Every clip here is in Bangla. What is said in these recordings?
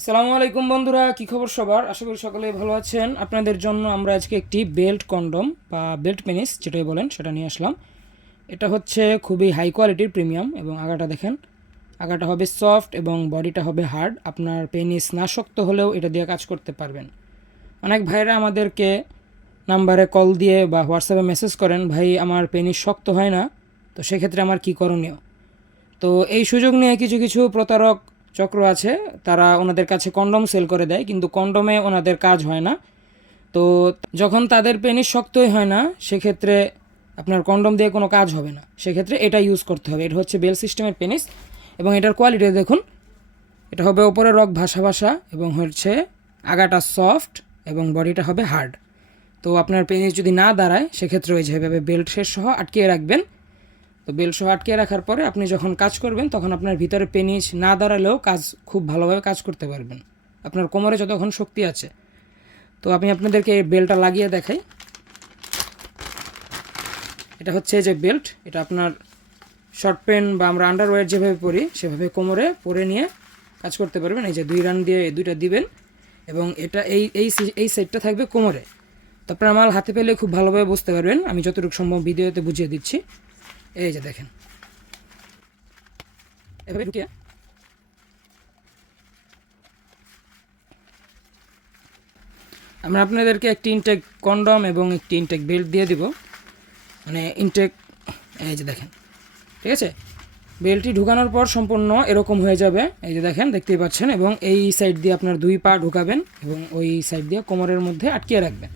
আসসালামু আলাইকুম বন্ধুরা, কি খবর সবার? আশা করি সকলেই ভালো আছেন। আপনাদের জন্য আমরা আজকে একটি বেল্ট কন্ডম বা বেল্ট পেনিস, যেটাই বলেন, সেটা নিয়ে আসলাম। এটা হচ্ছে খুবই হাই কোয়ালিটির প্রিমিয়াম এবং আগাটা দেখেন, আগাটা হবে সফট এবং বডিটা হবে হার্ড আপনার পেনিস না শক্ত হলেও এটা দিয়ে কাজ করতে পারবেন। অনেক ভাইরা আমাদেরকে নাম্বারে কল দিয়ে বা হোয়াটসঅ্যাপে মেসেজ করেন, ভাই, আমার পেনিস শক্ত হয় না, তো সেক্ষেত্রে আমার কী করণীয়? তো এই সুযোগ নিয়ে কিছু কিছু প্রতারক চক্র আছে, তারা ওনাদের কাছে কন্ডম সেল করে দেয়, কিন্তু কন্ডমে ওনাদের কাজ হয় না। তো যখন তাদের পেনিস শক্তই হয় না, সেক্ষেত্রে আপনার কন্ডম দিয়ে কোনো কাজ হবে না। সেক্ষেত্রে এটা ইউজ করতে হবে। এটা হচ্ছে বেল সিস্টেমের পেনিস, এবং এটার কোয়ালিটি দেখুন। এটা হবে ওপরে রক ভাসা ভাসা, এবং হচ্ছে আগাটা সফট এবং বডিটা হবে হার্ড তো আপনার পেনিস যদি না দাঁড়ায়, সেক্ষেত্রে ওই যেভাবে বেল্ট শেষ সহ আটকিয়ে রাখবেন। তো বেল সহ আটকে রাখার পরে আপনি যখন কাজ করবেন, তখন আপনার ভিতরে পেনিস না দাঁড়ালেও কাজ খুব ভালোভাবে কাজ করতে পারবেন। আপনার কোমরে যতক্ষণ শক্তি আছে। তো আমি আপনাদেরকে এই বেলটা লাগিয়ে দেখাই। এটা হচ্ছে যে বেল্ট, এটা আপনার শর্ট প্যান্ট বা আমরা আন্ডারওয়্যার যেভাবে পরি, সেভাবে কোমরে পরে নিয়ে কাজ করতে পারবেন। এই যে দুই রান দিয়ে দুইটা দিবেন এবং এটা এই এই এই সাইডটা থাকবে কোমরে। তো আপনার মাল হাতে পেলে খুব ভালোভাবে বুঝতে পারবেন। আমি যতটুকু সম্ভব ভিডিওতে বুঝিয়ে দিচ্ছি। এই যে দেখেন। এভাবে আমরা আপনাদেরকে একটি ইনটেক কন্ডম এবং একটি ইনটেক বেল্ট দিয়ে দিব। মানে ইনটেক এই যে দেখেন। ঠিক আছে? বেল্টটি ঢুকানোর পর সম্পূর্ণ এরকম হয়ে যাবে। এই যে দেখেন, দেখতেই পাচ্ছেন। এবং এই সাইড দিয়ে আপনার দুই পা ঢুকাবেন এবং ওই সাইড দিয়ে কোমরের মধ্যে আটকিয়ে রাখবেন।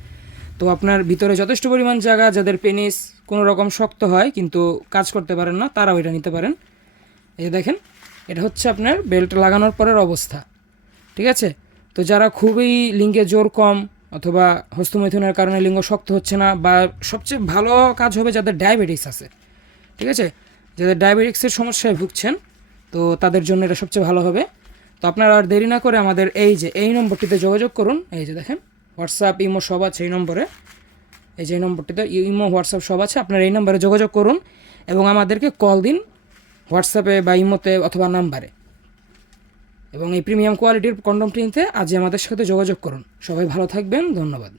তো আপনার ভিতরে যথেষ্ট পরিমাণ জায়গা যাদের পেনিস কোনো রকম শক্ত হয়, কিন্তু কাজ করতে পারেন না, তারাও এটা নিতে পারেন। এই দেখেন, এটা হচ্ছে আপনার বেল্ট লাগানোর পরের অবস্থা, ঠিক আছে? তো যারা খুবই লিঙ্গে জোর কম অথবা হস্তমৈথুনের কারণে লিঙ্গ শক্ত হচ্ছে না বা সবচেয়ে ভালো কাজ হবে যাদের ডায়াবেটিস আছে, ঠিক আছে? যাদের ডায়াবেটিক্সের সমস্যায় ভুগছেন, তো তাদের জন্য এটা সবচেয়ে ভালো হবে। তো আপনারা আর দেরি না করে আমাদের এই যে, এই নম্বরটিতে যোগাযোগ করুন। এই যে দেখেন হোয়াটসঅ্যাপ, ইমো সব আছে এই নম্বরে। এই যে নম্বরটিতে ইমো, হোয়াটসঅ্যাপ সব আছে। আপনারা এই নম্বরে যোগাযোগ করুন এবং আমাদেরকে কল দিন হোয়াটসঅ্যাপে বা ইমোতে অথবা নাম্বারে। এবং এই প্রিমিয়াম কোয়ালিটির কন্ডমটি নিতে আজই আমাদের সাথে যোগাযোগ করুন। সবাই ভালো থাকবেন। ধন্যবাদ।